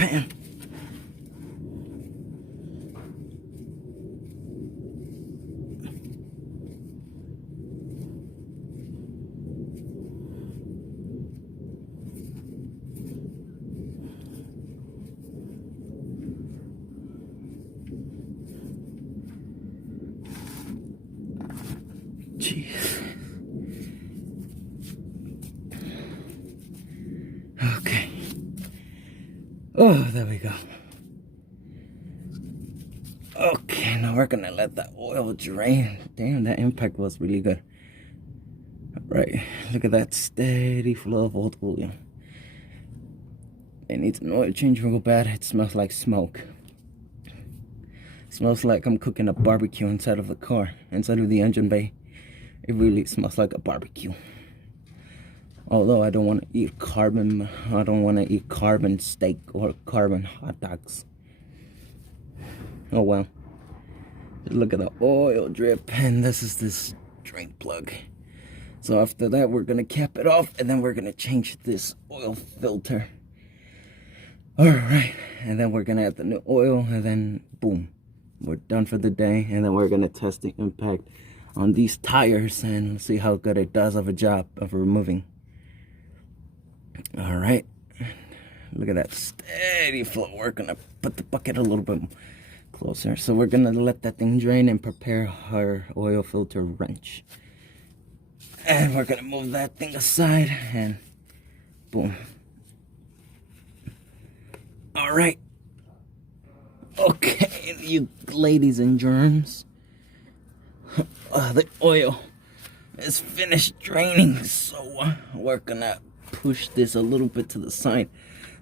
pan. Jeez. Okay. Oh, there we go. Okay, now we're gonna let that oil drain. Damn, that impact was really good. Right, look at that steady flow of old oil. It needs an oil change real bad. It smells like smoke. It smells like I'm cooking a barbecue inside of the car, inside of the engine bay. It really smells like a barbecue. Although I don't want to eat carbon, I don't want to eat carbon steak or carbon hot dogs. Oh well. Look at the oil drip, and this is this drain plug. So after that, we're gonna cap it off, and then we're gonna change this oil filter. All right, and then we're gonna add the new oil, and then boom, we're done for the day. And then we're gonna test the impact on these tires and see how good it does of a job of removing. All right, look at that steady flow. We're gonna put the bucket a little bit closer, so we're gonna let that thing drain and prepare our oil filter wrench. And we're gonna move that thing aside, and boom. All right. Okay, you ladies and germs. The oil is finished draining, so we're gonna push this a little bit to the side,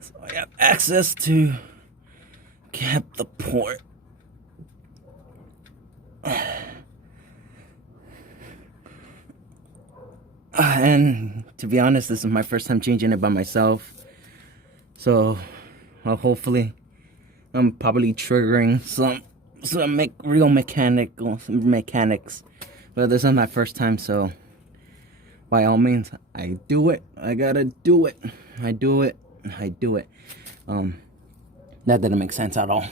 so I have access to cap the port. And to be honest, this is my first time changing it by myself, so hopefully I'm probably triggering some real mechanics, but this is my first time, so by all means, I do it. I gotta do it. I do it. That didn't make sense at all.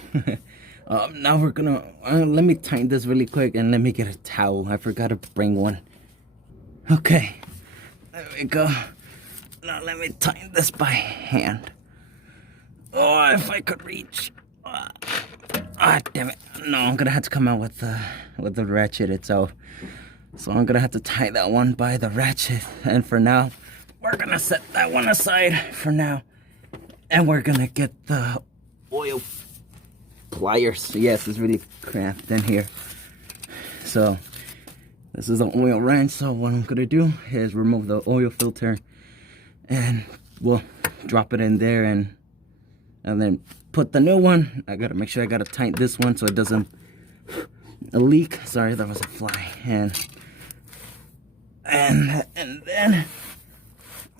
Now we're gonna let me tighten this really quick, and let me get a towel. I forgot to bring one. Okay, there we go. Now let me tighten this by hand. Oh, if I could reach. Damn it. No, I'm gonna have to come out with the ratchet itself. So I'm gonna have to tie that one by the ratchet. And for now, we're gonna set that one aside for now. And we're gonna get the oil pliers. Yes, it's really cramped in here. So this is an oil wrench. So what I'm gonna do is remove the oil filter, and we'll drop it in there, and then put the new one. I gotta make sure I gotta tighten this one so it doesn't leak. Sorry, there was a fly. And then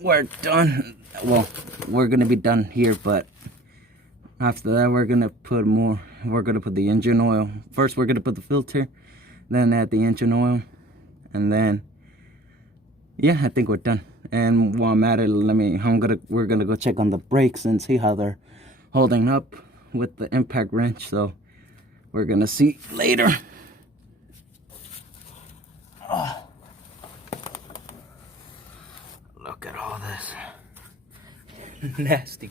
we're done. Well, we're gonna be done here, but after that we're gonna put more. We're gonna put the engine oil. First we're gonna put the filter, then add the engine oil, and then yeah, I think we're done. And while I'm at it, we're gonna go check on the brakes and see how they're holding up with the impact wrench. So we're gonna see later. Oh, look at all this nasty.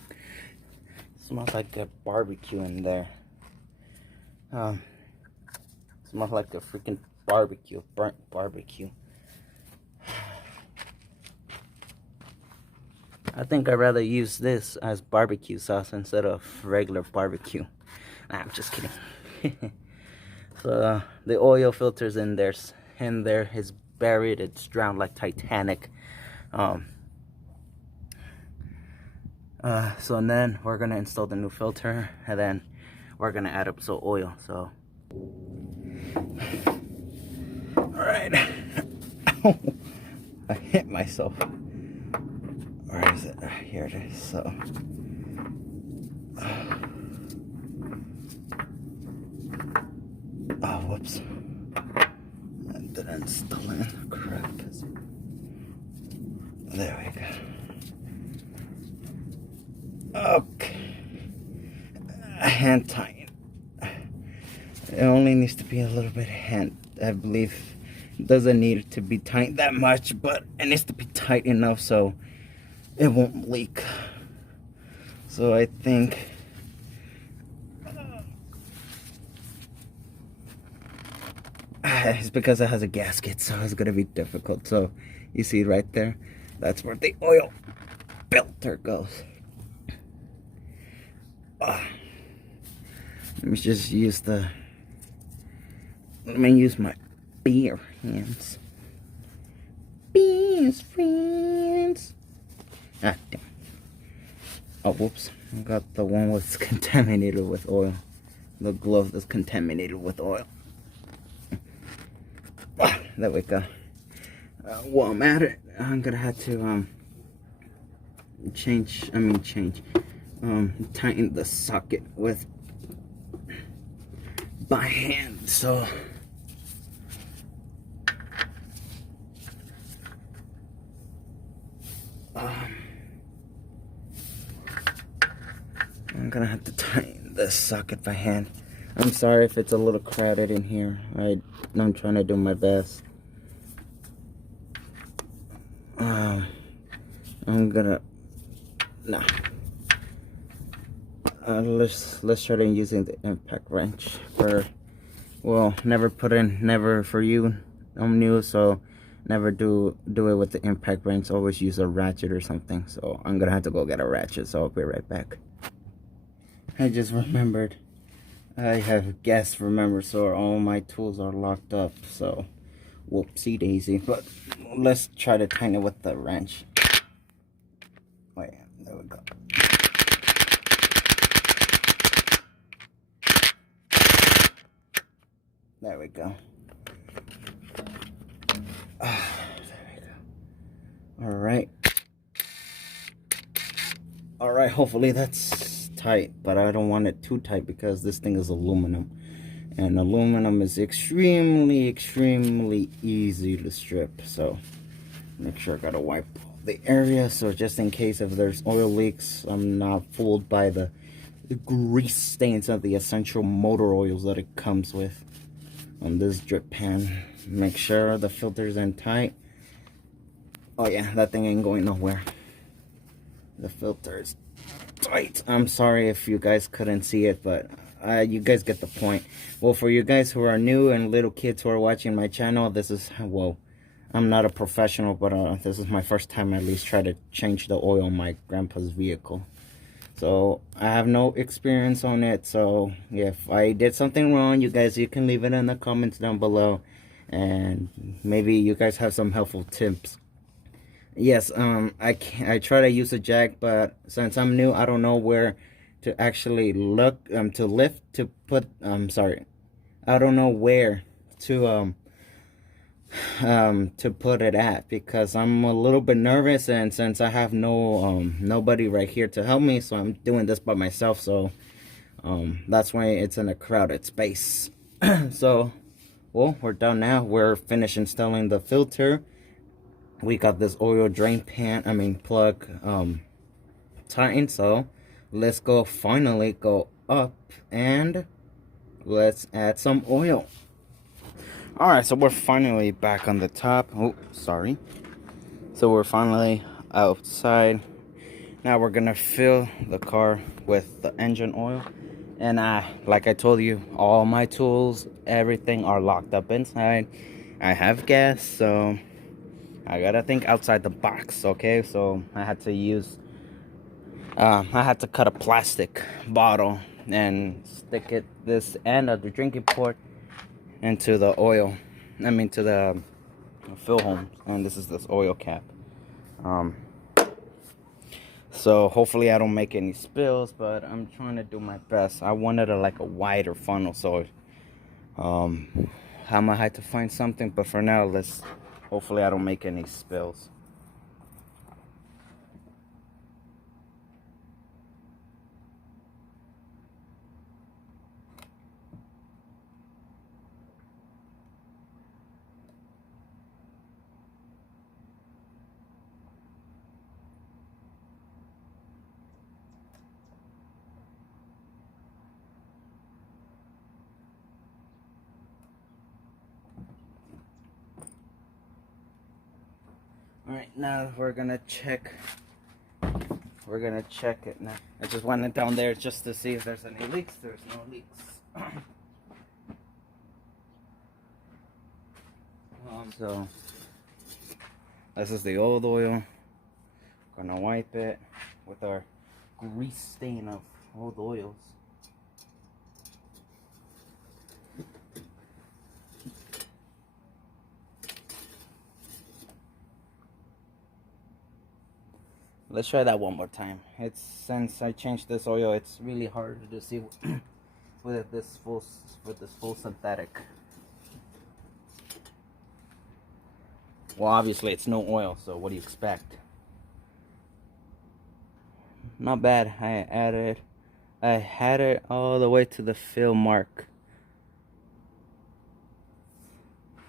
Smells like a barbecue in there. Smells like a freaking barbecue, burnt barbecue. I think I'd rather use this as barbecue sauce instead of regular barbecue. Nah, I'm just kidding. So the oil filter's in there. It's buried. It's drowned like Titanic. So then we're gonna install the new filter, and then we're gonna add up some oil. So, all right. I hit myself. Where is it? Here it is. So, oh, whoops. I didn't install it. Crap. There we go. Okay. hand tighten. It only needs to be a little bit hand, I believe. It doesn't need to be tight that much, but it needs to be tight enough so it won't leak. So I think it's because it has a gasket, so it's gonna be difficult. So you see right there, that's where the oil filter goes. Let me just use let me use my bare hands. Best friends. Ah, damn. Oh, whoops. I got the one that's contaminated with oil. The glove that's contaminated with oil. There we go. While I'm at it, I'm gonna have to tighten the socket with by hand. So I'm gonna have to tighten the socket by hand. I'm sorry if it's a little crowded in here. I'm trying to do my best. I'm gonna let's try to using the impact wrench for, well, never for you. I'm new, so never do it with the impact wrench. Always use a ratchet or something. So I'm gonna have to go get a ratchet, so I'll be right back. I just remembered I have guest remember, so all my tools are locked up, so whoopsie daisy. But let's try to tighten it with the wrench. Wait, there we go. There we go. There we go. Alright, hopefully that's tight, but I don't want it too tight because this thing is aluminum. And aluminum is extremely easy to strip. So make sure I gotta wipe the area, so just in case if there's oil leaks, I'm not fooled by the grease stains of the essential motor oils that it comes with on this drip pan. Make sure the filter's in tight. Oh yeah, that thing ain't going nowhere. The filter is tight. I'm sorry if you guys couldn't see it, but you guys get the point. Well, for you guys who are new and little kids who are watching my channel, this is, well, I'm not a professional, but this is my first time at least try to change the oil on my grandpa's vehicle. So I have no experience on it, so if I did something wrong, you can leave it in the comments down below, and maybe you guys have some helpful tips. Yes, I try to use a jack, but since I'm new, I don't know where to actually look to lift to put. I don't know where to put it at, because I'm a little bit nervous, and since I have nobody right here to help me, so I'm doing this by myself. So that's why it's in a crowded space. So, well, we're done now. We're finished installing the filter. We got this oil drain plug tightened, so let's finally go up and let's add some oil. Alright, so we're finally back on the top. Oh, sorry. So we're finally outside. Now we're gonna fill the car with the engine oil. And like I told you, all my tools, everything are locked up inside. I have gas, so I gotta think outside the box, okay? So I had to cut a plastic bottle and stick this end of the drinking port into the oil. To the fill home, and this is this oil cap. So hopefully I don't make any spills, but I'm trying to do my best. I wanted like a wider funnel, so I might have to find something, but for now, hopefully I don't make any spills. Alright, now we're gonna check it now. I just went down there just to see if there's any leaks. There's no leaks. So this is the old oil. Gonna wipe it with our grease stain of old oils. Let's try that one more time. It's since I changed this oil, it's really hard to see with this full synthetic. Well, obviously it's no oil, so what do you expect? Not bad. I had it all the way to the fill mark.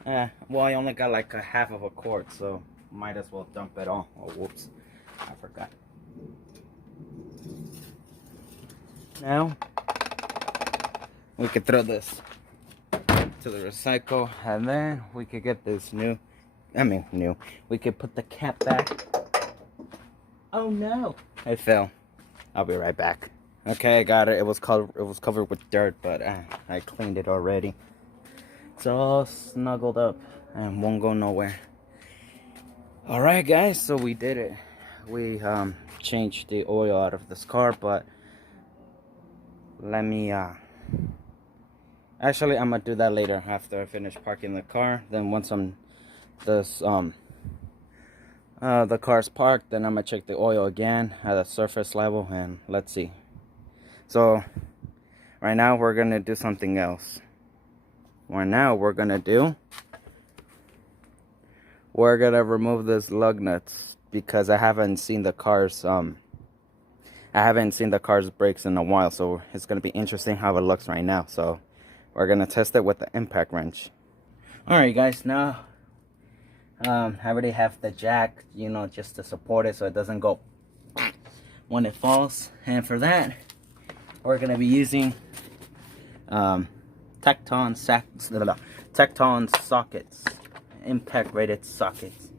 Well, I only got like a half of a quart, so might as well dump it all. Oh, whoops. I forgot. Now, we could throw this to the recycle, and then we could get this new. We could put the cap back. Oh no! It fell. I'll be right back. Okay, I got it. It was covered with dirt, but I cleaned it already. It's all snuggled up and won't go nowhere. All right, guys. So we did it. We changed the oil out of this car, but let me actually I'm gonna do that later after I finish parking the car. Then once the car's parked, then I'm gonna check the oil again at the surface level, and let's see. So right now we're gonna do something else. We're gonna remove this lug nuts, because I haven't seen the car's brakes in a while, so it's gonna be interesting how it looks right now. So we're gonna test it with the impact wrench. Alright guys, now I already have the jack, you know, just to support it so it doesn't go when it falls. And for that, we're gonna be using Tecton sockets, impact rated sockets.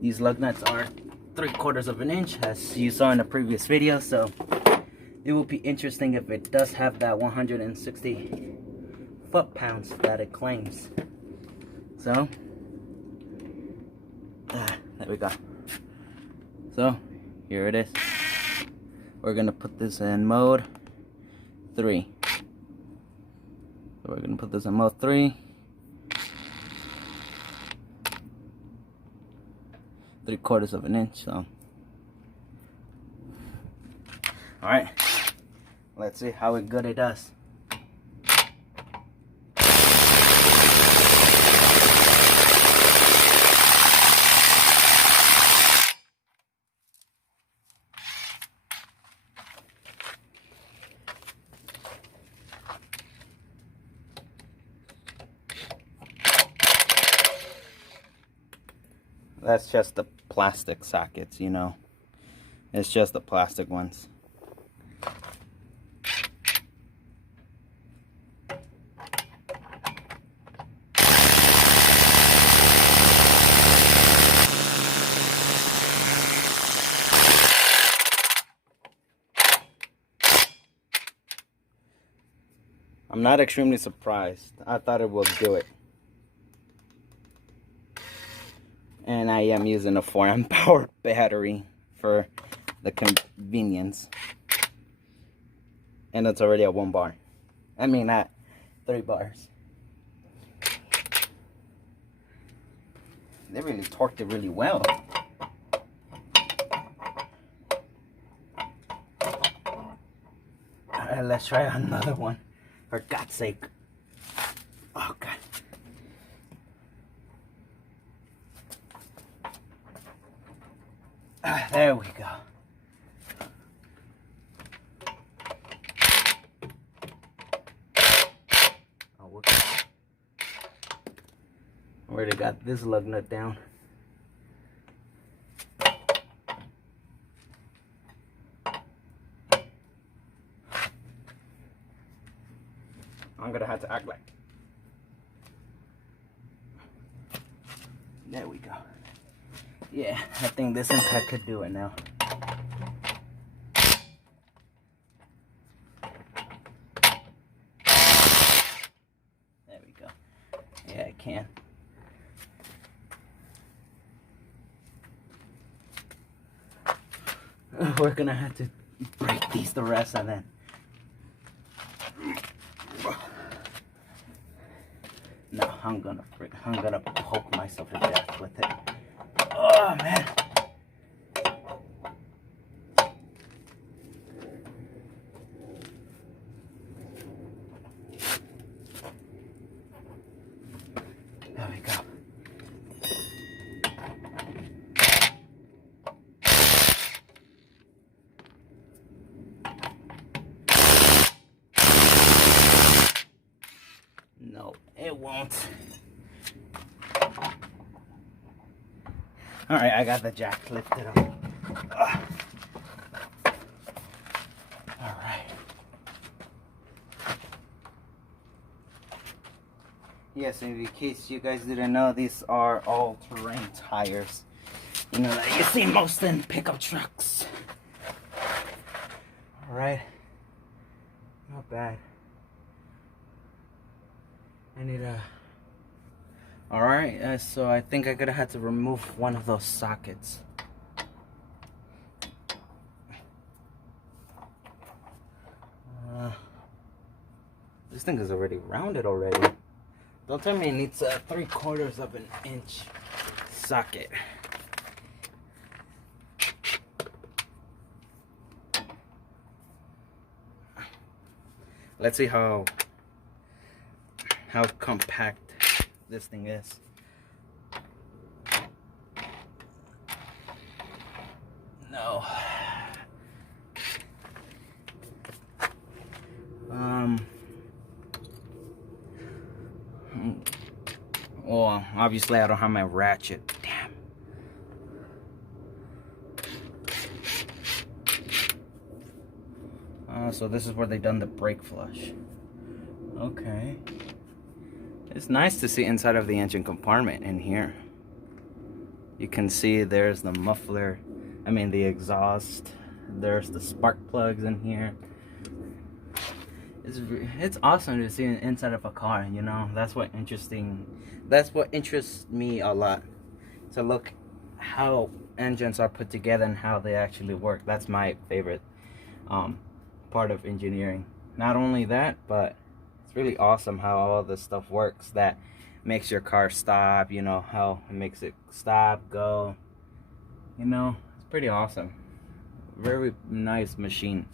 These lug nuts are 3/4 of an inch, as you saw in the previous video, so it will be interesting if it does have that 160 foot-pounds that it claims. So there we go. So here it is. We're gonna put this in mode 3. So we're gonna put this in mode 3. 3/4 of an inch. So all right, let's see how good it does. That's just the plastic sockets, you know. It's just the plastic ones. I'm not extremely surprised. I thought it would do it. And I am using a 4-amp powered battery for the convenience. And it's already at 1 bar. I mean at 3 bars. They really torqued it really well. Alright, let's try another one. For God's sake. Oh God. There we go. Oh, whoops. Already got this lug nut down. I'm gonna have to act like There we go. Yeah, I think this impact could do it now. There we go. Yeah, it can. We're gonna have to break these the rest and then. No, I'm gonna poke myself to death with it. Oh man. There we go. No, it won't. All right, I got the jack lifted up. All right. Yes, in case you guys didn't know, these are all-terrain tires. You know that you see most in pickup trucks. All right. Not bad. I need a... Alright, so I think I'm gonna have to remove one of those sockets. This thing is already rounded already. Don't tell me it needs a 3/4 of an inch socket. Let's see how compact this thing is. No. Well, obviously I don't have my ratchet. Damn. So this is where they done the brake flush. Okay. It's nice to see inside of the engine compartment in here. You can see there's the muffler, the exhaust. There's the spark plugs in here. It's awesome to see inside of a car, you know. That's what interests me a lot. To look how engines are put together and how they actually work. That's my favorite part of engineering. Not only that, but it's really awesome how all this stuff works that makes your car stop, you know, how it makes it stop, go. You know, it's pretty awesome. Very nice machine.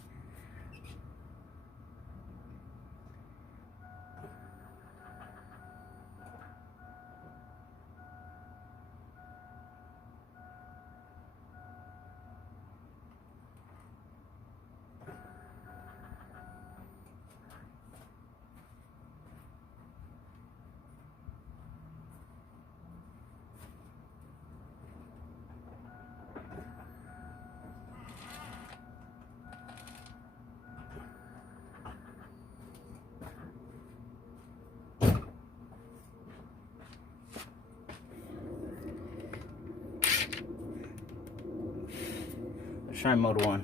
Try mode 1.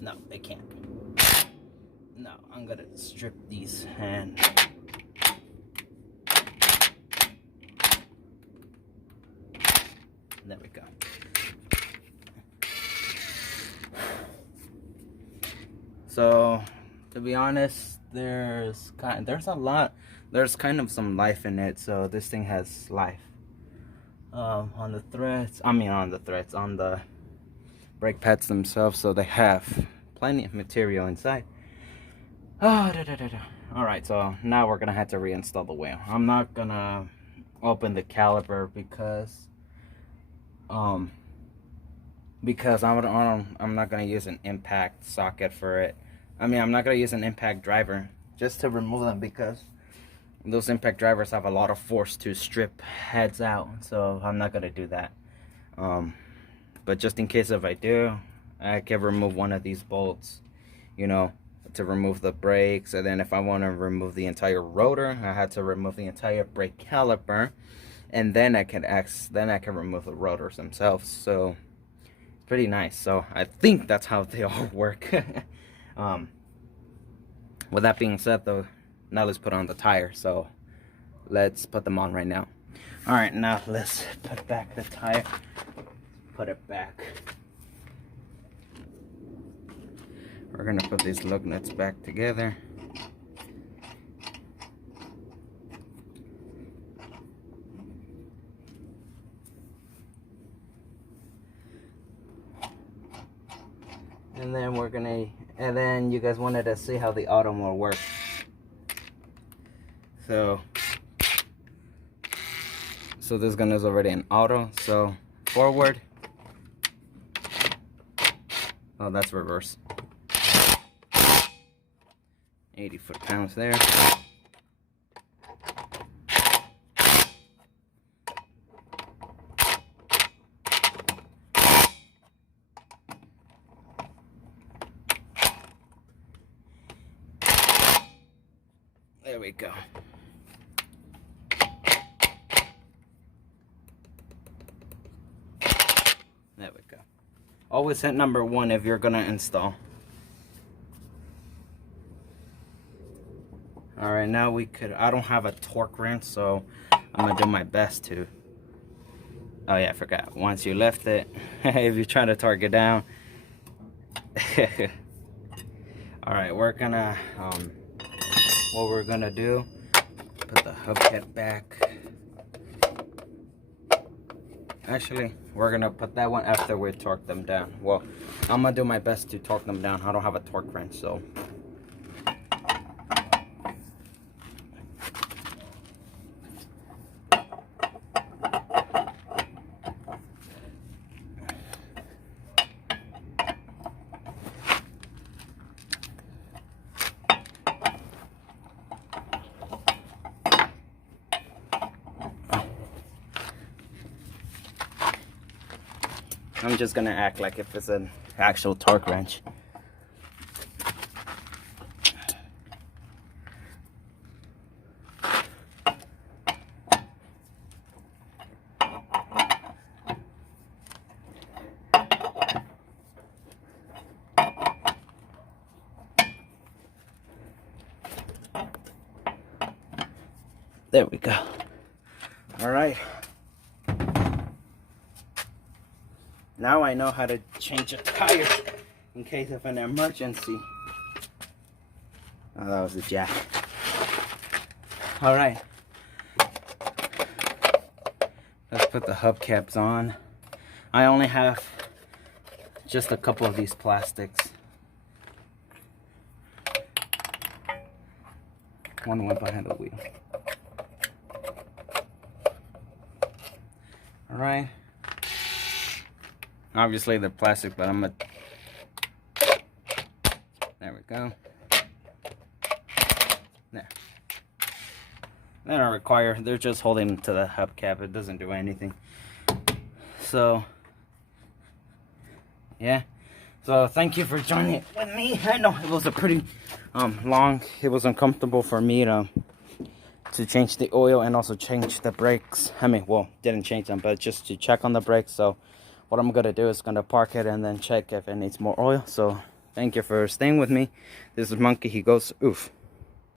No, they can't. No, I'm gonna strip these and there we go. So, to be honest, there's kind of some life in it. So this thing has life. On the brake pads themselves, so they have plenty of material inside. Alright, so now we're gonna have to reinstall the wheel. I'm not gonna open the caliper because I'm not gonna use an impact socket for it. I'm not gonna use an impact driver just to remove them, because those impact drivers have a lot of force to strip heads out, so I'm not gonna do that. But just in case if I do, I can remove one of these bolts, you know, to remove the brakes, and then if I want to remove the entire rotor, I had to remove the entire brake caliper, and then I can remove the rotors themselves. So it's pretty nice. So I think that's how they all work. With that being said, though, now let's put on the tire. So let's put them on right now. All right, now let's put back the tire. Put it back. We're gonna put these lug nuts back together. And then you guys wanted to see how the auto mode works. So this gun is already in auto. So forward. Oh, that's reverse. 80 foot-pounds there. There we go. There we go. Always hit number 1 if you're gonna install. Alright, now I don't have a torque wrench, so I'm gonna do my best to. Oh yeah, I forgot. Once you lift it, if you're trying to torque it down. Alright, we're gonna, what we're gonna do, put the hubcap back. Actually, we're gonna put that one after we torque them down. Well, I'm gonna do my best to torque them down. I don't have a torque wrench, so. I'm just gonna act like if it's an actual torque wrench. There we go. All right. Now I know how to change a tire in case of an emergency. Oh, that was the jack. All right. Let's put the hubcaps on. I only have just a couple of these plastics. One went behind the wheel. All right. Obviously they're plastic, but I'm gonna. There we go. There. They don't require. They're just holding to the hubcap. It doesn't do anything. So yeah. So thank you for joining it with me. I know it was a pretty long. It was uncomfortable for me to change the oil and also change the brakes. I mean, well, didn't change them, but just to check on the brakes. So what I'm gonna do is gonna park it and then check if it needs more oil. So thank you for staying with me. This is Monkey. He goes oof.